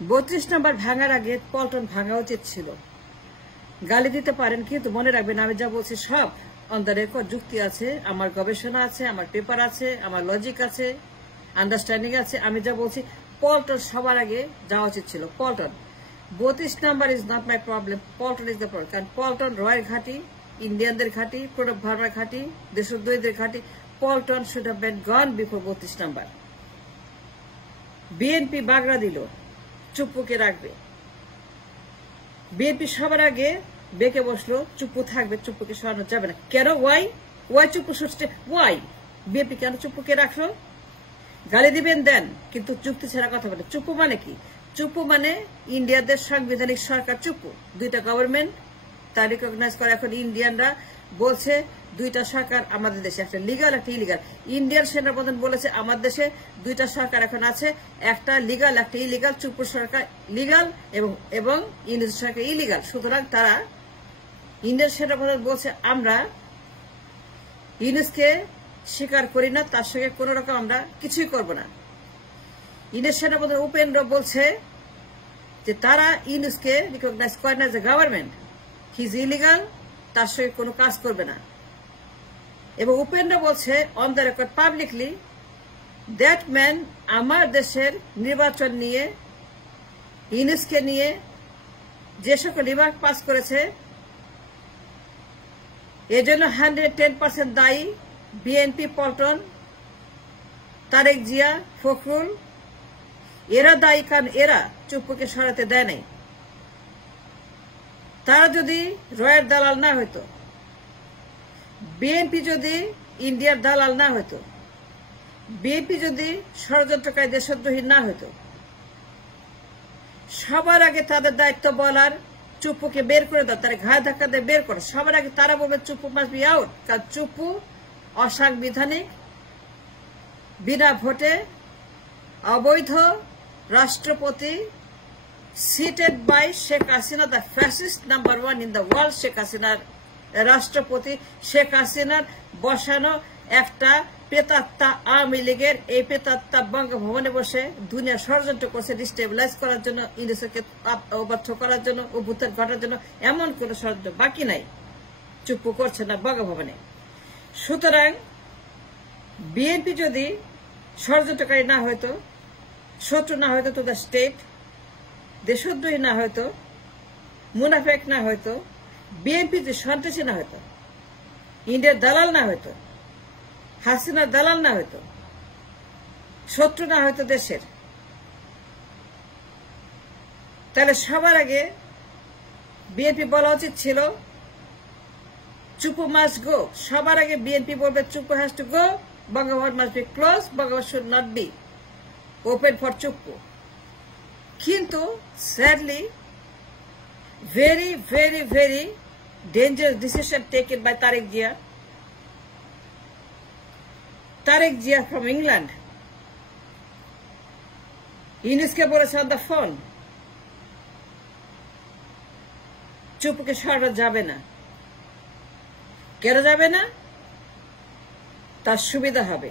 32 নম্বর ভাঙার আগে পল্টন ভাঙা উচিত ছিল। গালি দিতে পারেন, কিন্তু মনে রাখবেন আমি যা বলছি সব অন দ্য রেকর্ড, যুক্তি আছে, আমার গবেষণা আছে, আমার পেপার আছে, আমার লজিক আছে, আন্ডারস্ট্যান্ডিং আছে। আমি যা বলছি পল্টন সবার আগে যাওয়া উচিত ছিল। Paltan 32 number is not my problem, Paltan is the problem. কারণ পল্টন রয়ের ঘাঁটি, ইন্ডিয়ানদের ঘাঁটি, প্রণব ভার্মার ঘাঁটি, দেশদ্রোহীদের ঘাঁটি। Paltan should have been gone before 32 number. BNP বাগড়া দিল, চুপ্পুকে রাখবে। বিএনপি সবার আগে বেঁকে বসলো, চুপ্পু থাকবে, চুপ্পুকে সরানো যাবে না। কেন? ওয়াই চুপ্পু সুস্থ? ওয়াই বিএনপি কেন চুপ্পুকে রাখলো? গালি দিবেন দেন, কিন্তু যুক্তি ছাড়া কথা বলে। চুপ্পু মানে কি? চুপ্পু মানে ইন্ডিয়াদের সাংবিধানিক সরকার চুপ্পু। দুইটা গভর্নমেন্ট তা রিকগনাইজ করে। এখন ইন্ডিয়ানরা বলছে দুইটা সরকার আমাদের দেশে, একটা লিগাল একটা ইলিগাল। ইন্ডিয়ান সেনাপ্রধান বলেছে আমার দেশে দুইটা সরকার এখন আছে, একটা লিগাল একটা ইলিগাল। চুপ্পুর সরকার লিগাল এবং ইন্ডিয়ান সরকার ইলিগাল। সুতরাং তারা ইন্ডিয়ান সেনাপ্রধান বলছে আমরা ইউনুসকে স্বীকার করি না, তার সঙ্গে কোন রকম আমরা কিছুই করব না। ইন্ডিয়ান সেনাপ্রধান উপেন্দ্র বলছে যে তারা ইউনুসকে রিকগনাইজ করে না যে গভর্নমেন্ট, হি ইজ ইলিগাল, তার সঙ্গে কোনো কাজ করবে না। এবং উপেন্দ্র বলছে on the record publicly that man আমার দেশের নির্বাচন নিয়ে, ইউনুসকে নিয়ে যে সকল রিমার্ক পাস করেছে এজন্য 110% দায়ী বিএনপি, পল্টন, তারেক জিয়া, ফখরুল। এরা দায়ী, কারণ এরা চুপ্পুকে সরাতে দেয় নাই। তারা যদি রয়ের দালাল না হইতো, বিএনপি যদি ইন্ডিয়ার দালাল না হইতো, বিএনপি যদি ষড়যন্ত্রকারী দেশদ্রোহী না হইতো, সবার আগে তাদের দায়িত্ব বলার চুপ্পুকে বের করে দাও, তারা ঘায়ে ধাক্কা দিয়ে বের করে। সবার আগে তারা বলবে চুপ্পু মাস্ট বি আউট, কারণ চুপ্পু অসাংবিধানিক, বিনা ভোটে অবৈধ রাষ্ট্রপতি, seated by Sheikh Hasina, the fascist number 1 in the world. Sheikh হাসিনার রাষ্ট্রপতি, শেখ হাসিনার বসানো একটা প্রেতাত্মা আওয়ামী লীগের। এই প্রেতাত্মা বঙ্গভবনে বসে দুনিয়া ষড়যন্ত্র করছে ডিস্টেবিলাইজ করার জন্য, ইউনুসকে অবাধ্য করার জন্য, অভ্যুত্থান ঘটার জন্য। এমন কোন ষড়যন্ত্র বাকি নাই, চুপ্পু করছে না বঙ্গভবনে। সুতরাং বিএনপি যদি ষড়যন্ত্রকারী না হয়তো, শত্রু না হয়তো তো দ্য স্টেট, দেশদ্রোহী না হয়তো, মুনাফেক না হয়তো, বিএনপি যে সন্ত্রাসী না হয়তো, ইন্ডিয়ার দালাল না হয়তো, হাসিনার দালাল না হয়তো, শত্রু না হয়তো দেশের, তাহলে সবার আগে বিএনপি বলা উচিত ছিল চুপ্পু মাস্ট গো। সবার আগে বিএনপি বলবে Chuppu has to go, Bangabhaban must be close, Bangabhaban should not be open for Chuppu. কিন্তু sadly very, very, very dangerous decision taken by Tarek Jia. Tarek Jia from England. ইউনুসকে বলেছে on the phone, চুপ্পুকে সরানো যাবে না। কেন যাবে না? তার সুবিধা হবে,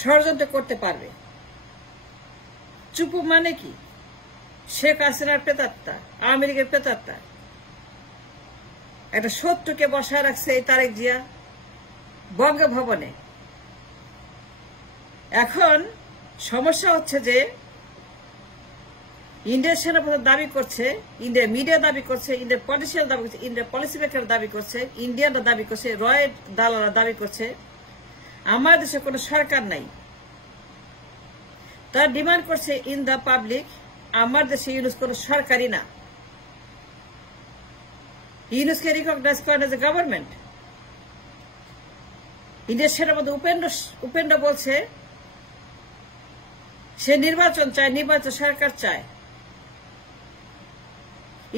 ষড়যন্ত্র করতে পারবে। চুপ্পু মানে কি? শেখ হাসিনার প্রেতাত্মা, আওয়ামী লীগের প্রেতাত্মা। একটা শত্রুকে বসায় রাখছে এই তারেক জিয়া বঙ্গভবনে। এখন সমস্যা হচ্ছে যে ইন্ডিয়ার সেনাপ্রধান দাবি করছে, ইন্ডিয়ার মিডিয়া দাবি করছে, ইন্ডিয়ার পলিটিশিয়ান দাবি করছে, ইন্ডিয়ার পলিসি মেকার দাবি করছে, ইন্ডিয়ানরা দাবি করছে, রয়ের দালালরা দাবি করছে আমার দেশে কোনো সরকার নাই। তারা ডিমান্ড করছে ইন দ্য পাবলিক আমার দেশে ইউনুস কোন সরকারি না, ইউনুসকে রিকগনাইজ করে না যে গভর্নমেন্ট। ইন্ডিয়ার সেনাপ্রধান উপেন্দ্র বলছে সে নির্বাচন চায়, নির্বাচন সরকার চায়।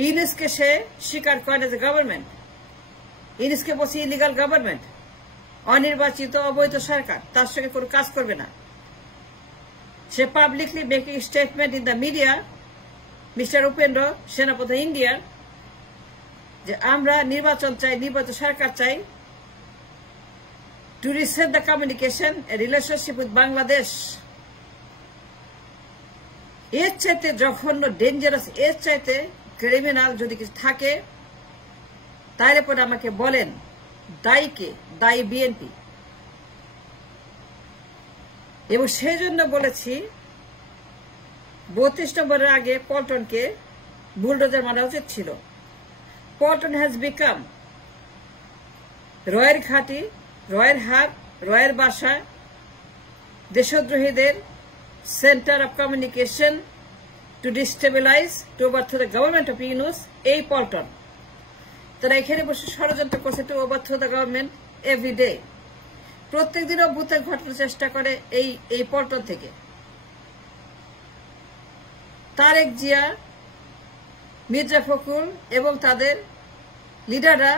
ইউনুসকে সে স্বীকার করে না যে গভর্নমেন্ট, ইউনুসকে বলছে ইলিগাল গভর্নমেন্ট, অনির্বাচিত অবৈধ সরকার, তার সঙ্গে কোনো কাজ করবে না। সে publicly making statement in the media, mister Upendra সেনাপ্রধান ইন্ডিয়া, যে আমরা নির্বাচন চাই, নির্বাচিত সরকার চাই, to reset the communication relationship with Bangladesh. এর চাইতে জঘন্য, ডেঞ্জারাস, এর চাইতে ক্রিমিনাল যদি কিছু থাকে তাহলে পরে আমাকে বলেন দায়ী কে? দায়ী বিএনপি। এবং সেই জন্য বলেছি 32 নম্বরের আগে পল্টনকে বুলডোজার মারা উচিত ছিল। পল্টন হ্যাজ বিকাম রয়ের ঘাঁটি, রয়ের হাট, রয়ের বাসা, দেশদ্রোহীদের centre of communication to destabilise to overthrow the government of Yunus. এই পল্টন তারা এখানে বসে ষড়যন্ত্র করছে to overthrow the government every day. প্রত্যেকদিন অভ্যুত্থান ঘটানোর চেষ্টা করে এই পল্টন থেকে। তারেক জিয়া, মির্জা ফখরুল এবং তাদের লিডাররা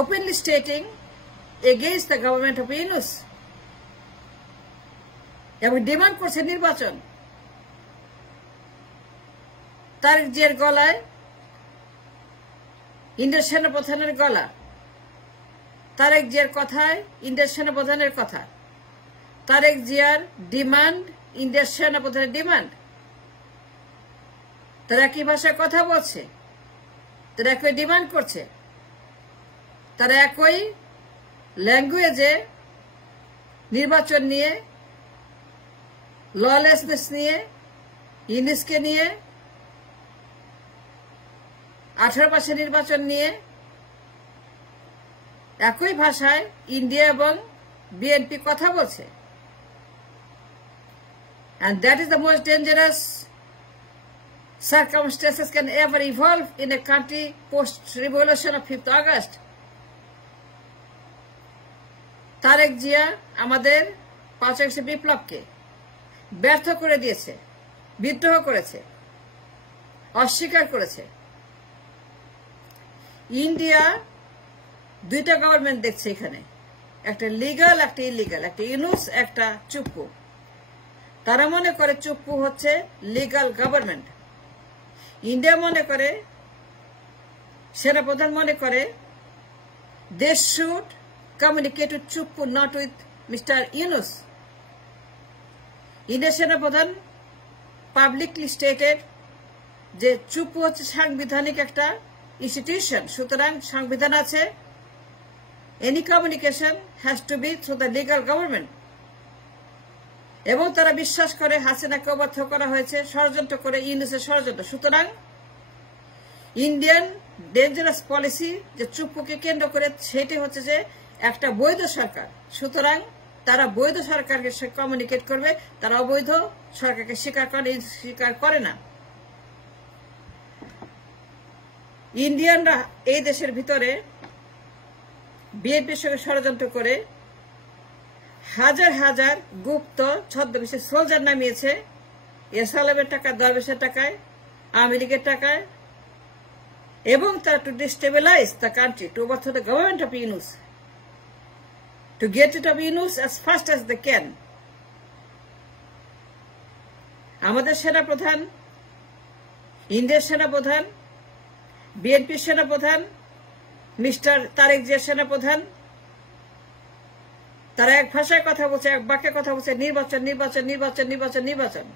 openly stating against the government of Yunus এবং ডিমান্ড করছে নির্বাচন। তারেক জিয়ার গলায় ইন্ডিয়ার সেনাপ্রধানের গলা, তারেক জিয়ার কথায় ইন্ডিয়ার সেনাপ্রধানের কথা, তারেক জিয়ার ডিমান্ড ইন্ডিয়ার সেনাপ্রধানের ডিমান্ড। তারা একই ভাষায় কথা বলছে, তারা একই ডিমান্ড করছে, তারা একই ল্যাঙ্গুয়েজে নির্বাচন নিয়ে, ললেসনেস নিয়ে, ইউনুসকে নিয়ে, 18 মাসের নির্বাচন নিয়ে একই ভাষায় ইন্ডিয়া এবং বিএনপি কথা বলছে। And that is the most dangerous circumstances can ever evolve in a country post-revolution of 5th August. Tarique Zia আমাদের 5 আগস্টের বিপ্লবকে ব্যর্থ করে দিয়েছে, বিদ্রোহ করেছে, অস্বীকার করেছে। ইন্ডিয়া দুইটা গভর্নমেন্ট দেখছে এখানে, একটা লিগাল, একটা ইলিগাল, একটা ইউনুস, একটা চুপ্পু। তারা মনে করে চুপ্পু হচ্ছে লিগাল গভর্নমেন্ট। ইন্ডিয়া মনে করে, সেনাপ্রধান মনে করে they should communicate with Chuppu, not with Mr. Yunus. ইন্ডিয়ার সেনাপ্রধান পাবলিকলি স্টেটেড যে চুপ্পু হচ্ছে সাংবিধানিক একটা ইনস্টিটিউশন, সুতরাং সংবিধান আছে, any communication has to B through the legal government. এবং তারা বিশ্বাস করে হাসিনাকে অবাধ্য করা হয়েছে ষড়যন্ত্র করে, ইউনুসের ষড়যন্ত্র। সুতরাং ইন্ডিয়ান ডেঞ্জারাস পলিসি যে চুপ্পুকে কেন্দ্র করে, সেটি হচ্ছে যে একটা বৈধ সরকার। সুতরাং তারা বৈধ সরকারকে কমিউনিকেট করবে, তারা অবৈধ সরকারকে স্বীকার করে না। ইন্ডিয়ানরা এই দেশের ভিতরে বিএনপির সঙ্গে ষড়যন্ত্র করে হাজার হাজার গুপ্ত ছদ্মবেশে সোলজার নামিয়েছে, এসআলএমের টাকা, দরবেশের টাকায়, আওয়ামী লীগের টাকায়, এবং তারা to destabilise the country, to overthrow the government of Yunus, to get it of Yunus as fast as they can. আমাদের সেনাপ্রধান, ইন্ডিয়ার সেনাপ্রধান, বিএনপির সেনাপ্রধান, মিস্টার তারেক জিয়ার সেনাপ্রধান, তারা এক ভাষায় কথা বলছে, এক বাক্যে কথা বলছে, নির্বাচন, নির্বাচন, নির্বাচন, নির্বাচন, নির্বাচন।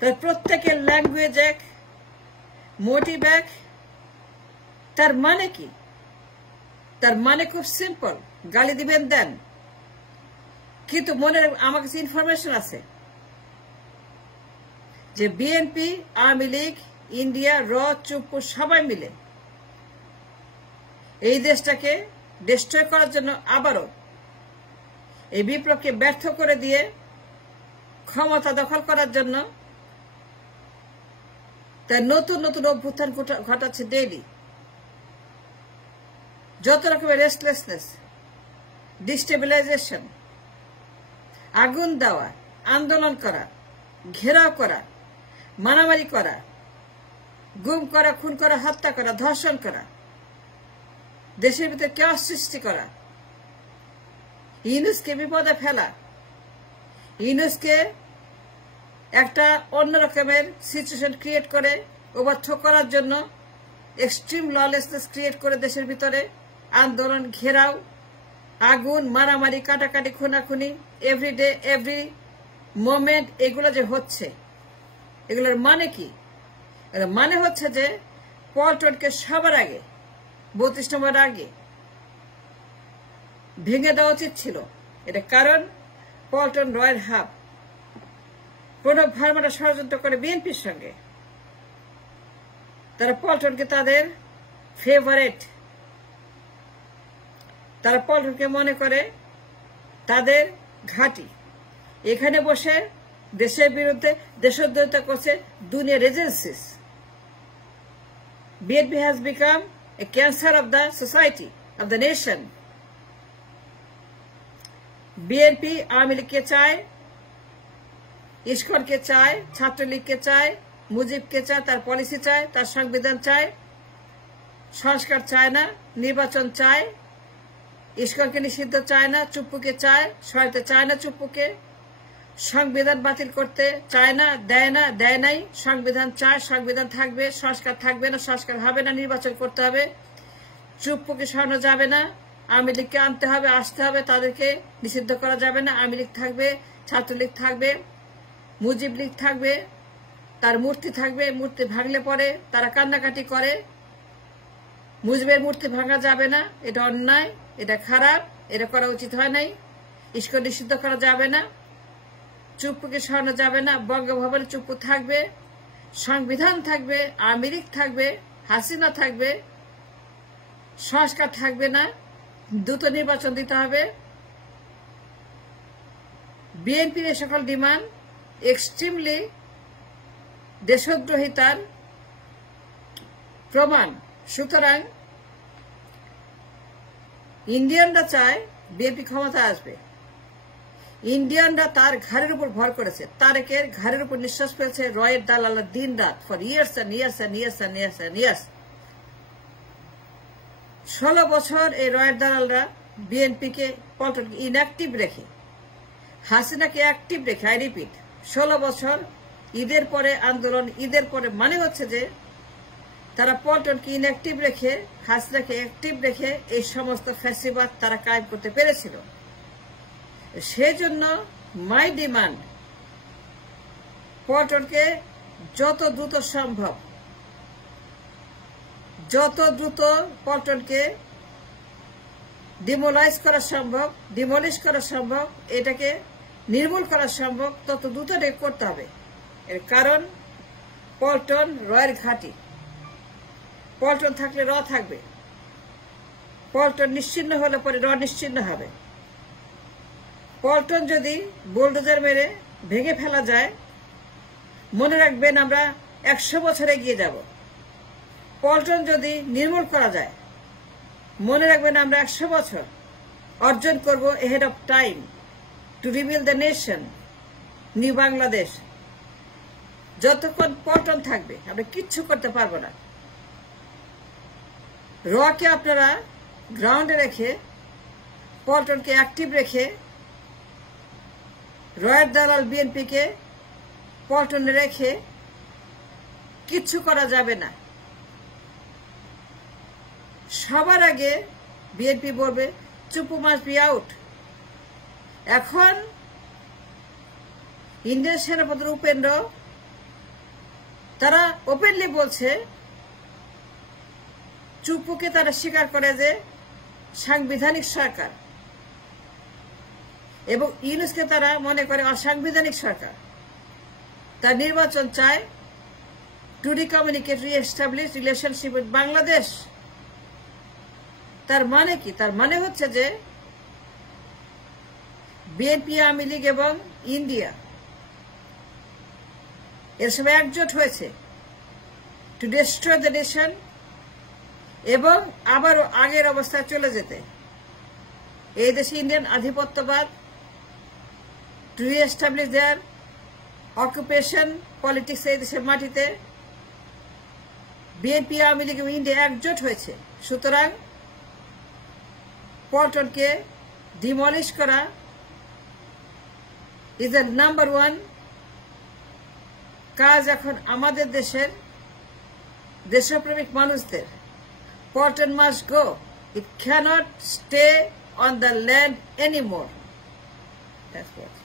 তার প্রত্যেকের ল্যাঙ্গুয়েজ এক, মোটিভ এক। তার মানে কি? তার মানে খুব সিম্পল, গালি দিবেন দেন। কিন্তু মনে আমার কাছে ইনফরমেশন আছে যে বিএনপি, আওয়ামী লীগ, ইন্ডিয়া, চুপ্পু সবাই মিলে এই দেশটাকে ডিস্ট্রয় করার জন্য, আবারও এই বিপ্লবকে ব্যর্থ করে দিয়ে ক্ষমতা দখল করার জন্য তাই নতুন নতুন অভ্যুত্থান ঘটাচ্ছে ডেইলি। যত রকমের রেস্টলেসনেস, ডিস্টেবিলাইজেশন, আগুন দেওয়া, আন্দোলন করা, ঘেরাও করা, মারামারি করা, গুম করা, খুন করা, হত্যা করা, ধর্ষণ করা, দেশের ভিতরে কেওয়াস সৃষ্টি করা, ইউনুসকে বিপদে ফেলা, ইউনুসকে একটা অন্য রকমের সিচুয়েশন ক্রিয়েট করে ওভারথ্রো করার জন্য এক্সট্রিম ললেসনেস ক্রিয়েট করে দেশের ভিতরে আন্দোলন, ঘেরাও, আগুন, মারামারি, কাটাকাটি, খুনাখুনি, এভরিডে, এভরি মোমেন্ট এগুলো যে হচ্ছে, এগুলোর মানে কি? মানে হচ্ছে যে পল্টনকে সবার আগে 32 নম্বর আগে ভেঙে দেওয়া উচিত ছিল। এটা কারণ পল্টন রয়ের হাব। প্রণব ভার্মারা ষড়যন্ত্র করে বিএনপির সঙ্গে। তারা পল্টনকে তাদের ফেভারেট, তারা পল্টনকে মনে করে তাদের ঘাঁটি। এখানে বসে দেশের বিরুদ্ধে দেশদ্রোহিতা করছে দুনিয়ার agencies. BNP has become a cancer of the society, of the nation. BNP Awami লীগকে চায়, ইসকনকে চায়, ছাত্রলীগকে চায়, মুজিবকে চায়, তার পলিসি চায়, তার সংবিধান চায়, সংস্কার চায় না, নির্বাচন চায়, ইসকনকে নিষিদ্ধ চায় না, চুপ্পুকে চায়, সরাতে চায় না চুপ্পুকে, সংবিধান বাতিল করতে চায় না, দেয় না, দেয় নাই, সংবিধান চায়, সংবিধান থাকবে, সংস্কার থাকবে না, সংস্কার হবে না, নির্বাচন করতে হবে, চুপ্পুকে সরানো যাবে না, আওয়ামী লীগকে আনতে হবে, আসতে হবে, তাদেরকে নিষিদ্ধ করা যাবে না, আওয়ামী লীগ থাকবে, ছাত্রলীগ থাকবে, মুজিব লীগ থাকবে, তার মূর্তি থাকবে, মূর্তি ভাঙলে পরে তারা কান্নাকাটি করে, মুজিবের মূর্তি ভাঙা যাবে না, এটা অন্যায়, এটা খারাপ, এটা করা উচিত হয় নাই, ইসকন নিষিদ্ধ করা যাবে না, চুপ্পুকে সরানো যাবে না, বঙ্গভবনে চুপ্পু থাকবে, সংবিধান থাকবে, আওয়ামী লীগ থাকবে, হাসিনা থাকবে, সংস্কার থাকবে না, দ্রুত নির্বাচন দিতে হবে। বিএনপির এই সকল ডিমান্ড এক্সট্রিমলি দেশদ্রোহিতার প্রমাণ। সুতরাং ইন্ডিয়ানরা চায় বিএনপি ক্ষমতা আসবে। ইন্ডিয়ানরা তার ঘাড়ের উপর ভর করেছে, তারেকের ঘাড়ের উপর নিঃশ্বাস ফেলছে রয়ের দালাল দিন রাত for years and years and years and years and years. 16 বছর এই রয়ের দালালরা বিএনপিকে পল্টনকে ইনঅ্যাক্টিভ রেখে, হাসিনাকে অ্যাক্টিভ রেখে, আই রিপিট 16 বছর ঈদের পরে আন্দোলন, ঈদের পরে মানে হচ্ছে যে তারা পল্টনকে ইনঅ্যাক্টিভ রেখে, হাসিনাকে অ্যাক্টিভ রেখে এই সমস্ত ফ্যাসিবাদ তারা কায়েম করতে পেরেছিল। সেজন্য মাই ডিমান্ড পল্টনকে যত দ্রুত সম্ভব, যত দ্রুত পল্টনকে ডিমোলাইজ করা সম্ভব, ডিমোলিশ করা সম্ভব, এটাকে নির্মূল করা সম্ভব, তত দ্রুত এটা করতে হবে। এর কারণ পল্টন রয়ের ঘাঁটি। পল্টন থাকলে র থাকবে, পল্টন নিশ্চিহ্ন হলে পরে র নিশ্চিহ্ন হবে। পল্টন যদি বুলডোজার মেরে ভেঙে ফেলা যায়, মনে রাখবেন আমরা 100 বছর এগিয়ে যাব। পল্টন যদি নির্মূল করা যায়, মনে রাখবেন আমরা 100 বছর অর্জন করব ahead of time to rebuild the nation, new Bangladesh. যতক্ষণ পল্টন থাকবে আমরা কিচ্ছু করতে পারবো না। রকে আপনারা গ্রাউন্ডে রেখে, পল্টনকে অ্যাক্টিভ রেখে, রয়ের দালাল বিএনপিকে পল্টনে রেখে কিচ্ছু করা যাবে না। সবার আগে বিএনপি বলবে চুপ্পু মাস্ট বি আউট। এখন ইন্ডিয়ান সেনাপ্রধান উপেন্দ্র তারা ওপেনলি বলছে, চুপ্পুকে তারা স্বীকার করে যে সাংবিধানিক সরকার, এবং ইউনুসকে তারা মনে করে অসাংবিধানিক সরকার। তার নির্বাচন চায় টু রিকমিউনিকেট, রিএস্টাবলিশ রিলেশনশিপ উইথ বাংলাদেশ। তার মানে কি? তার মানে হচ্ছে যে বিএনপি, আওয়ামী লীগ এবং ইন্ডিয়া এর সবাই একজোট হয়েছে টু ডিস্ট্রয় দ্য নেশন, এবং আবারও আগের অবস্থায় চলে যেতে। এই দেশে ইন্ডিয়ান আধিপত্যবাদ, টু রিএস্টাবলিশ দেয়ার অকুপেশন পলিটিক্স এই দেশের মাটিতে বিএনপি, আওয়ামী লীগ এবং ইন্ডিয়া একজোট হয়েছে। সুতরাং পল্টনকে ডিমলিশ করা ইজ দ্য নাম্বার 1 কাজ এখন আমাদের দেশের দেশপ্রেমিক মানুষদের। Pulton must go. It cannot stay on the land anymore. That's what.